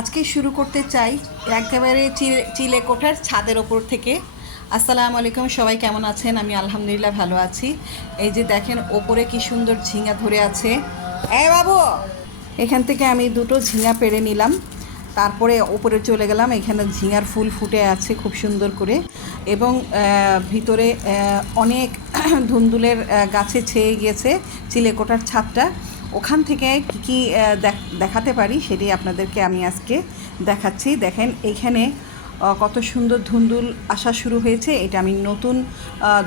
আজকে শুরু করতে চাই একেবারে চিলে কোঠার ছাদের ওপর থেকে। আসসালামু আলাইকুম, সবাই কেমন আছেন? আমি আলহামদুলিল্লাহ ভালো আছি। এই যে দেখেন, ওপরে কি সুন্দর ঝিঙা ধরে আছে। এ বাবু! এখান থেকে আমি দুটো ঝিঙা পেড়ে নিলাম। তারপরে ওপরে চলে গেলাম, এখানে ঝিঙার ফুল ফুটে আছে খুব সুন্দর করে। এবং ভিতরে অনেক ধুন্দুলের গাছে ছেয়ে গিয়েছে চিলেকোটার ছাদটা। ওখান থেকে কী কী দেখ- দেখাতে পারি সেটি আপনাদেরকে আমি আজকে দেখাচ্ছি। দেখেন, এইখানে কত সুন্দর ধুন্দুল আসা শুরু হয়েছে। এটা আমি নতুন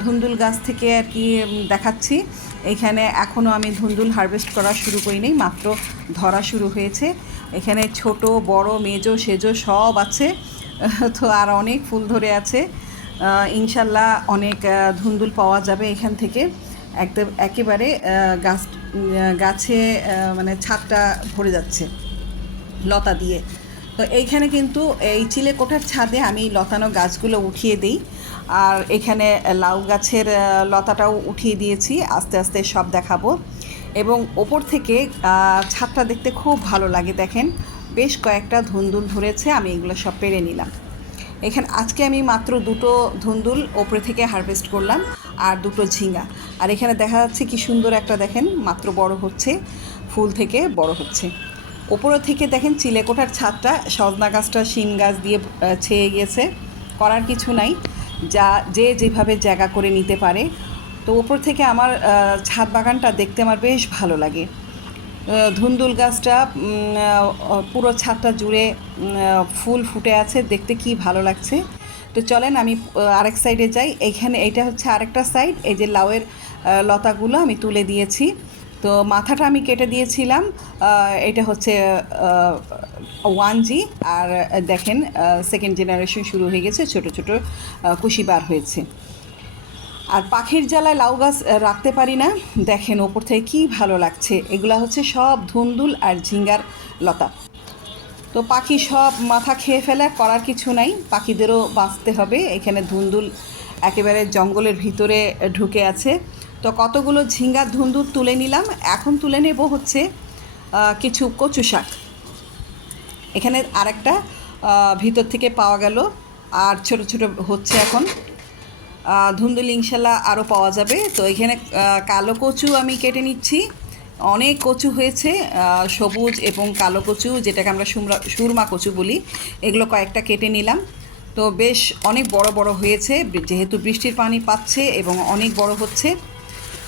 ধুন্দুল গাছ থেকে আর কি দেখাচ্ছি। এখানে এখনও আমি ধুন্দুল হারভেস্ট করা শুরু করিনি মাত্র ধরা শুরু হয়েছে। এখানে ছোট, বড়, মেজো, সেজো সব আছে। তো আর অনেক ফুল ধরে আছে। ইনশাল্লাহ অনেক ধুন্দুল পাওয়া যাবে এখান থেকে। একদম একেবারে গাছ গাছে মানে ছাদটা ভরে যাচ্ছে, লতা দিয়ে। তো এইখানে কিন্তু এই চিলে কোঠার ছাদে আমি লতানো গাছগুলো উঠিয়ে দিই। আর এখানে লাউ গাছের লতাটাও উঠিয়ে দিয়েছি, আস্তে আস্তে সব দেখাবো। এবং ওপর থেকে ছাদটা দেখতে খুব ভালো লাগে, দেখেন। বেশ কয়েকটা ধুন্দুল ধরেছে, আমি এগুলো সব পেরে নিলাম। এখানে আজকে আমি মাত্র দুটো ধুন্দুল ওপরে থেকে হারভেস্ট করলাম, আর দুটো ঝিঙ্গা। আর এখানে দেখা যাচ্ছে কি সুন্দর একটা দেখেন, মাত্র বড় হচ্ছে, ফুল থেকে বড় হচ্ছে। ওপরে থেকে দেখেন চিলেকোঠার ছাদটা, সজনা গাছটা, শিম গাছ দিয়ে ছেয়ে গিয়েছে। করার কিছু নাই, যা, যে যেভাবে জায়গা করে নিতে পারে। তো ওপর থেকে আমার ছাদ বাগানটা দেখতে আমার বেশ ভালো লাগে। ধুন্দুল গাছটা পুরো ছাদটা জুড়ে ফুল ফুটে আছে, দেখতে কি ভালো লাগছে। তো চলেন আমি আরেক সাইডে যাই। এইখানে এইটা হচ্ছে আরেকটা সাইড এই যে লাউয়ের লতাগুলো আমি তুলে দিয়েছি। তো মাথাটা আমি কেটে দিয়েছিলাম এটা হচ্ছে ওয়ান জি আর দেখেন সেকেন্ড জেনারেশন শুরু হয়ে গেছে, ছোট ছোট কুশি বার হয়েছে। আর পাখির জ্বালায় লাউ গাছ রাখতে পারি না। দেখেন ওপর থেকে কী ভালো লাগছে। এগুলা হচ্ছে সব ধুন্দুল আর ঝিঙ্গার লতা। তো পাখি সব মাথা খেয়ে ফেলে, করার কিছু নাই। পাখিদেরও বাঁচতে হবে। এখানে ধুন্দুল একেবারে জঙ্গলের ভিতরে ঢুকে আছে। তো কতগুলো ঝিঙ্গার ধুন্দুল তুলে নিলাম। এখন তুলে নেব হচ্ছে কিছু কচু শাক। এখানে আরেকটা ভিতর থেকে পাওয়া গেল। আর ছোট ছোট হচ্ছে এখন। ধুন্দুল ইনশাল্লাহ আরও পাওয়া যাবে। তো এখানে কালো কচু আমি কেটে নিচ্ছি। অনেক কচু হয়েছে সবুজ এবং কালো কচু, যেটাকে আমরা সুমরা, সুরমা কচু বলি। এগুলো কয়েকটা কেটে নিলাম। তো বেশ অনেক বড় বড় হয়েছে যেহেতু বৃষ্টির পানি পাচ্ছে এবং অনেক বড় হচ্ছে।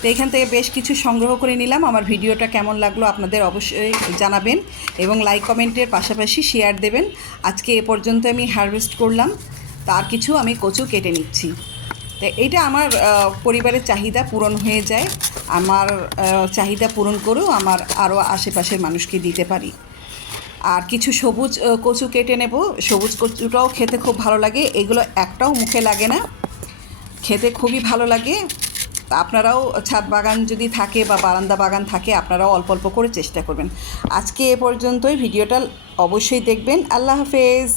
তো এখান থেকে বেশ কিছু সংগ্রহ করে নিলাম। আমার ভিডিওটা কেমন লাগল আপনাদের অবশ্যই জানাবেন এবং লাইক কমেন্টের পাশাপাশি শেয়ার দেবেন। আজকে এ পর্যন্ত আমি হারভেস্ট করলাম। তার কিছু আমি কচু কেটে নিচ্ছি। তো এইটা আমার পরিবারের চাহিদা পূরণ হয়ে যায়। আমার চাহিদা পূরণ করেও আমার আরও আশেপাশের মানুষকে দিতে পারি। আর কিছু সবুজ কচু কেটে নেব। সবুজ কচুটাও খেতে খুব ভালো লাগে। এগুলো একটাও মুখে লাগে না। খেতে খুবই ভালো লাগে। আপনারাও ছাদ বাগান যদি থাকে বা বারান্দা বাগান থাকে, আপনারাও অল্প অল্প করে চেষ্টা করবেন। আজকে এ পর্যন্তই। ভিডিওটা অবশ্যই দেখবেন। আল্লাহ হাফেজ।